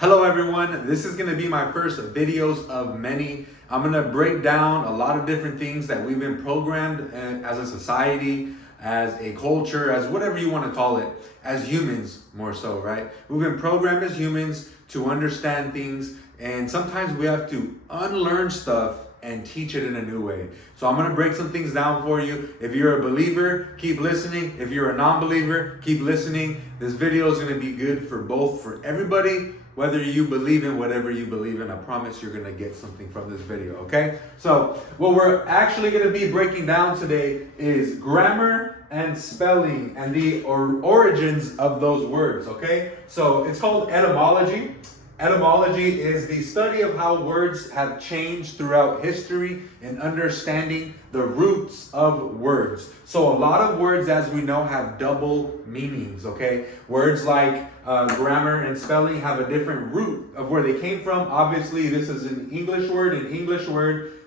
Hello everyone, this is going to be my first videos of many. I'm going to break down a lot of different things that we've been programmed as a society, as a culture, as whatever you want to call it, as humans more so, right? We've been programmed as humans to understand things, and sometimes we have to unlearn stuff and teach it in a new way. So I'm going to break some things down for you. If you're a believer, keep listening. If you're a non-believer, keep listening. This video is going to be good for everybody, whether you believe in whatever you believe in. I promise you're going to get something from this video, okay? So what we're actually going to be breaking down today is grammar and spelling and the origins of those words, okay? So it's called etymology. Etymology is the study of how words have changed throughout history and understanding the roots of words. So a lot of words, as we know, have double meanings, okay? Words like grammar and spelling have a different root of where they came from. Obviously, this is an English word,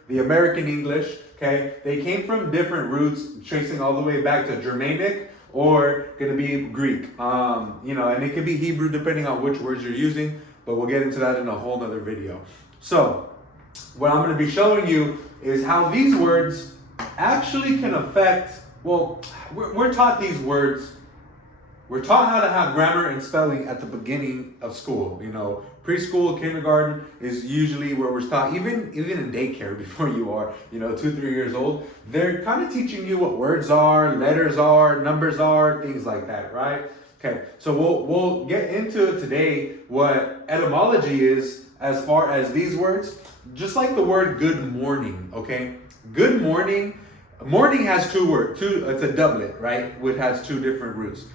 the American English, okay? They came from different roots, tracing all the way back to Germanic or going to be Greek, and it could be Hebrew depending on which words you're using. But we'll get into that in a whole nother video. So what I'm going to be showing you is how these words actually can affect, we're taught these words. We're taught how to have grammar and spelling at the beginning of school. Preschool, kindergarten is usually where we're taught, even in daycare before you are, 2-3 years old. They're kind of teaching you what words are, letters are, numbers are, things like that, right? Okay, so we'll get into today what etymology is as far as these words. Just like the word good morning, okay? Good morning. Morning has two words. It's a doublet, right? Which has two different roots.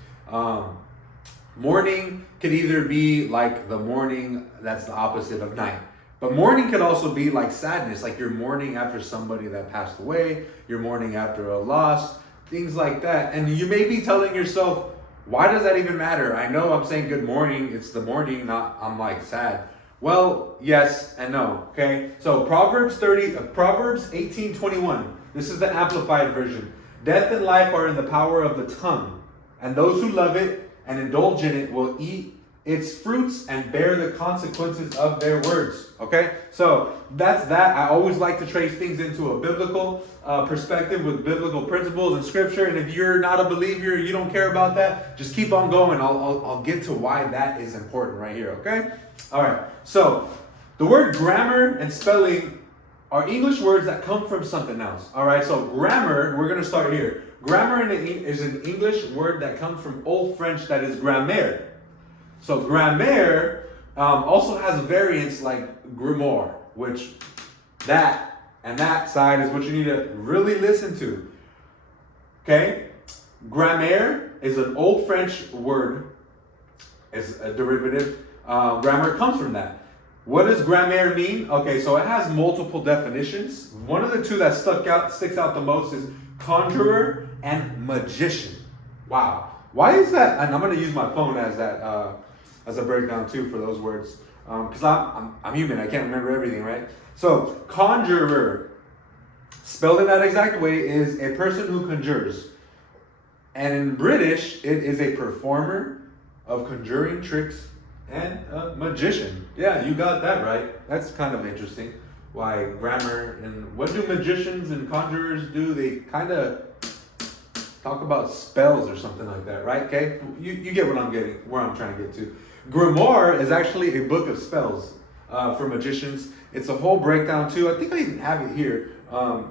Morning could either be like the morning that's the opposite of night. But mourning could also be like sadness, like you're mourning after somebody that passed away, you're mourning after a loss, things like that. And you may be telling yourself, why does that even matter? I know I'm saying good morning. It's the morning, not I'm like sad. Well, yes and no. Okay. So Proverbs 18:21. This is the amplified version. Death and life are in the power of the tongue, and those who love it and indulge in it will eat its fruits and bear the consequences of their words. Okay. So that's that. I always like to trace things into a biblical perspective with biblical principles and scripture. And if you're not a believer, you don't care about that, just keep on going. I'll get to why that is important right here. Okay. All right. So the word grammar and spelling are English words that come from something else. All right. So grammar, we're going to start here. Grammar is an English word that comes from Old French that is grammaire. So grammaire also has variants like grimoire, which that side is what you need to really listen to. Okay? Grammaire is an Old French word. It's a derivative. Grammar comes from that. What does grammaire mean? Okay, so it has multiple definitions. One of the two that sticks out the most is conjurer and magician. Wow. Why is that? And I'm going to use my phone as that as a breakdown too for those words, because I'm human. I can't remember everything, right? So conjurer, spelled in that exact way, is a person who conjures, and in British it is a performer of conjuring tricks and a magician. Yeah, you got that right. That's kind of interesting. Why grammar and what do magicians and conjurers do? They kind of talk about spells or something like that, right? Okay, you get what where I'm trying to get to. Grimoire is actually a book of spells for magicians. It's a whole breakdown too. I think I even have it here,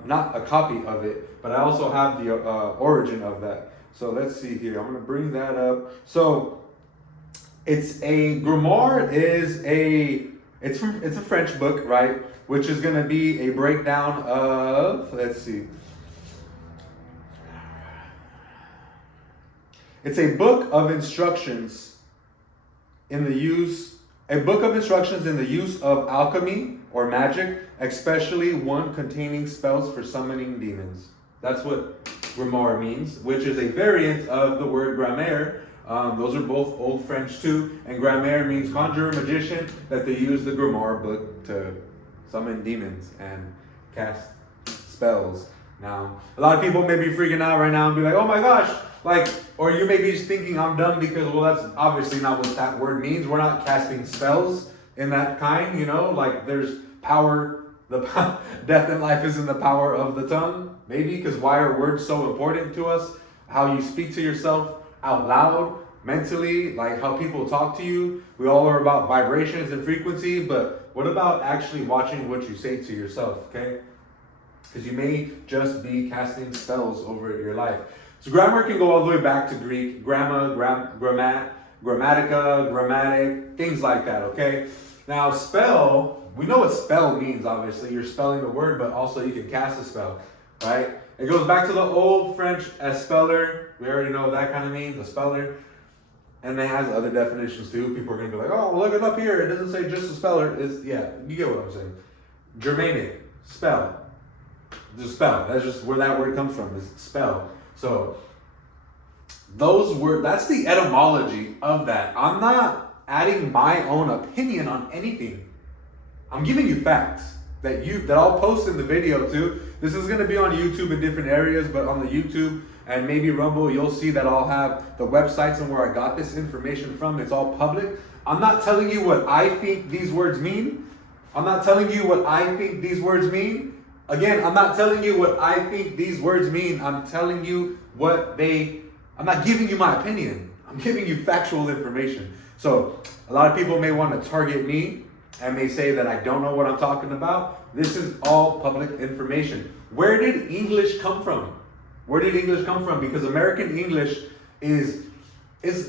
not a copy of it, but I also have the origin of that. So let's see here. I'm gonna bring that up. So it's a grimoire it's a French book, right? Which is gonna be a breakdown of, let's see. It's a book of instructions in the use of alchemy or magic, especially one containing spells for summoning demons. That's what grimoire means, which is a variant of the word grammaire. Those are both Old French too, and grammaire means conjurer, magician, that they use the grimoire book to summon demons and cast spells. Now, a lot of people may be freaking out right now and be like, oh my gosh, or you may be just thinking I'm dumb because, well, that's obviously not what that word means. We're not casting spells. in that kind, you know, like there's power, death and life is in the power of the tongue, maybe, because why are words so important to us? How you speak to yourself out loud, mentally, like how people talk to you. We all are about vibrations and frequency, but what about actually watching what you say to yourself, okay? Because you may just be casting spells over your life. So grammar can go all the way back to Greek, grammatica, grammatic, things like that, okay? Now spell, we know what spell means, obviously. You're spelling the word, but also you can cast a spell, right? It goes back to the old French espeller. We already know what that kind of means, a speller. And it has other definitions too. People are going to be like, oh, look it up here. It doesn't say just a speller. It's, yeah, you get what I'm saying. Germanic, spell. Just spell. That's just where that word comes from, is spell. So those words, that's the etymology of that. I'm not adding my own opinion on anything. I'm giving you facts that I'll post in the video too. This is going to be on YouTube in different areas, but on the YouTube and maybe Rumble, you'll see that I'll have the websites and where I got this information from. It's all public. I'm not telling you what I think these words mean. I'm not telling you what I think these words mean. Again, I'm not telling you what I think these words mean. I'm telling you I'm not giving you my opinion. I'm giving you factual information. So a lot of people may want to target me and may say that I don't know what I'm talking about. This is all public information. Where did English come from? Where did English come from? Because American English is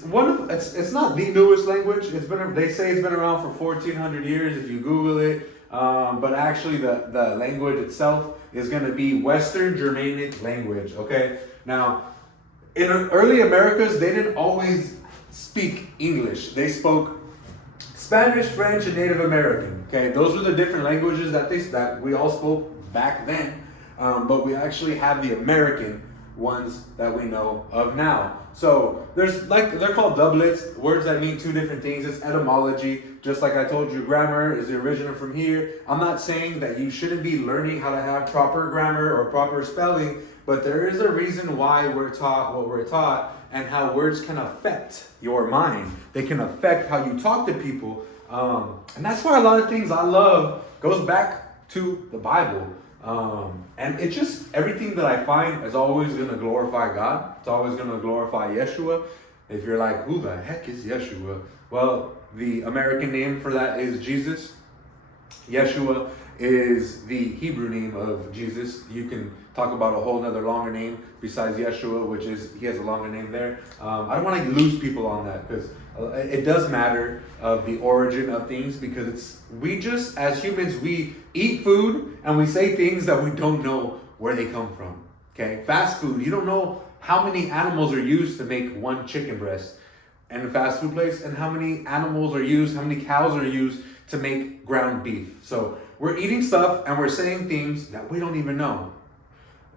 one of, it's not the newest language. They say it's been around for 1400 years if you Google it. But actually the language itself is going to be Western Germanic language, okay? Now, in early Americas, they didn't always speak English. They spoke Spanish, French, and Native American, okay? Those were the different languages that we all spoke back then. But we actually have the American ones that we know of now. So they're called doublets, words that mean two different things. It's etymology. Just like I told you, grammar is the origin from here. I'm not saying that you shouldn't be learning how to have proper grammar or proper spelling, but there is a reason why we're taught what we're taught and how words can affect your mind. They can affect how you talk to people. And that's why a lot of things I love goes back to the Bible. And it's just everything that I find is always going to glorify God. It's always going to glorify Yeshua. If you're like, who the heck is Yeshua? Well, the American name for that is Jesus. Yeshua is the Hebrew name of Jesus. You can talk about a whole nother longer name besides Yeshua, which is, he has a longer name there. I don't want to lose people on that because it does matter of the origin of things, because we just, as humans, we eat food and we say things that we don't know where they come from. Okay, fast food, you don't know how many animals are used to make one chicken breast in a fast food place, and how many animals are used, how many cows are used to make ground beef. So we're eating stuff and we're saying things that we don't even know.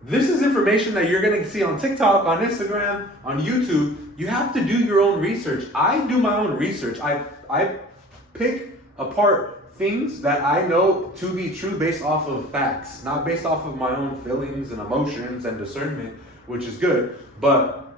This is information that you're going to see on TikTok, on Instagram, on YouTube. You have to do your own research. I do my own research. I pick apart things that I know to be true based off of facts, not based off of my own feelings and emotions and discernment, which is good. But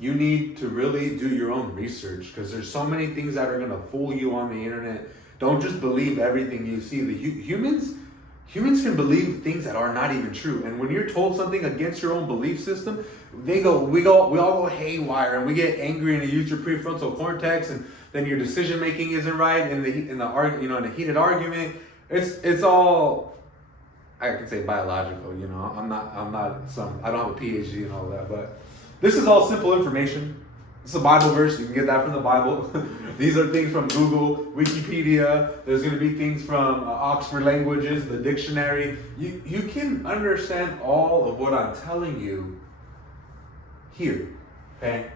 you need to really do your own research, because there's so many things that are going to fool you on the internet. Don't just believe everything you see. Humans can believe things that are not even true. And when you're told something against your own belief system, we all go haywire and we get angry, and you use your prefrontal cortex, and then your decision making isn't right in a heated argument. It's all, I can say, biological. I don't have a PhD and all that, but this is all simple information. It's a Bible verse. You can get that from the Bible. These are things from Google, Wikipedia. There's going to be things from Oxford Languages, the dictionary. You can understand all of what I'm telling you here, okay?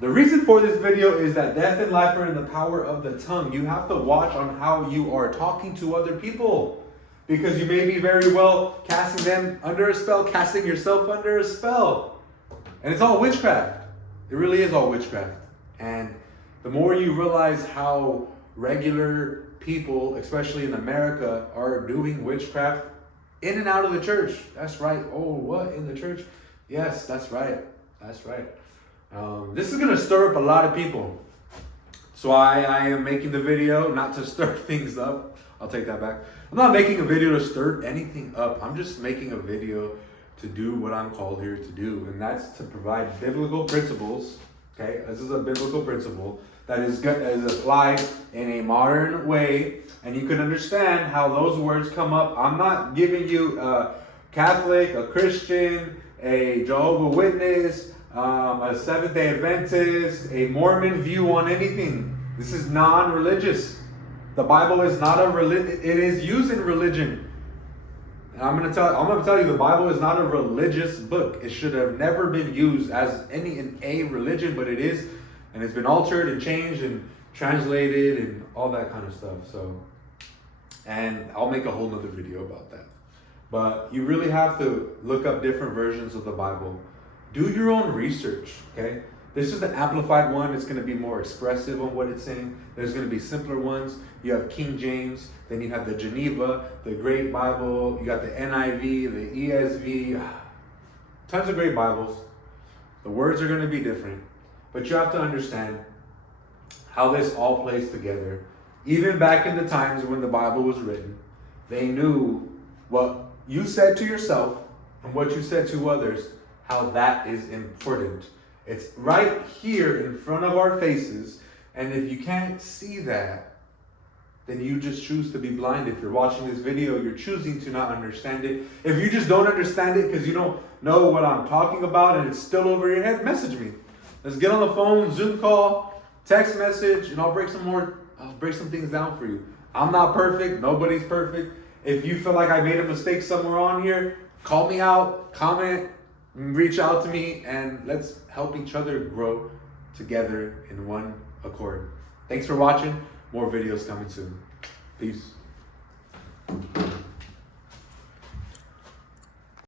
The reason for this video is that death and life are in the power of the tongue. You have to watch on how you are talking to other people, because you may be very well casting them under a spell, casting yourself under a spell. And it's all witchcraft. It really is all witchcraft. And the more you realize how regular people, especially in America, are doing witchcraft in and out of the church. That's right. Oh, what? In the church? Yes, that's right. That's right. This is going to stir up a lot of people. So I am making the video not to stir things up. I'll take that back. I'm not making a video to stir anything up. I'm just making a video to do what I'm called here to do, and that's to provide biblical principles. Okay, this is a biblical principle that is applied in a modern way, and you can understand how those words come up. I'm not giving you a Catholic, a Christian, a Jehovah's Witness, a Seventh-day Adventist, a Mormon view on anything. This is non-religious. The Bible is not a religion. It is used in religion. And I'm gonna tell you, the Bible is not a religious book. It should have never been used as in a religion, but it is, and it's been altered and changed and translated and all that kind of stuff. So, and I'll make a whole nother video about that. But you really have to look up different versions of the Bible. Do your own research, okay? This is the amplified one. It's going to be more expressive on what it's saying. There's going to be simpler ones. You have King James, then you have the Geneva, the Great Bible. You got the NIV, the ESV. Tons of great Bibles. The words are going to be different. But you have to understand how this all plays together. Even back in the times when the Bible was written, they knew what you said to yourself and what you said to others, how that is important. It's right here in front of our faces, and if you can't see that, then you just choose to be blind. If you're watching this video, you're choosing to not understand it. If you just don't understand it because you don't know what I'm talking about and it's still over your head, message me. Let's get on the phone, Zoom call, text message, and I'll break some things down for you. I'm not perfect. Nobody's perfect. If you feel like I made a mistake somewhere on here, call me out, comment, reach out to me, and let's help each other grow together in one accord. Thanks for watching. More videos coming soon. Peace.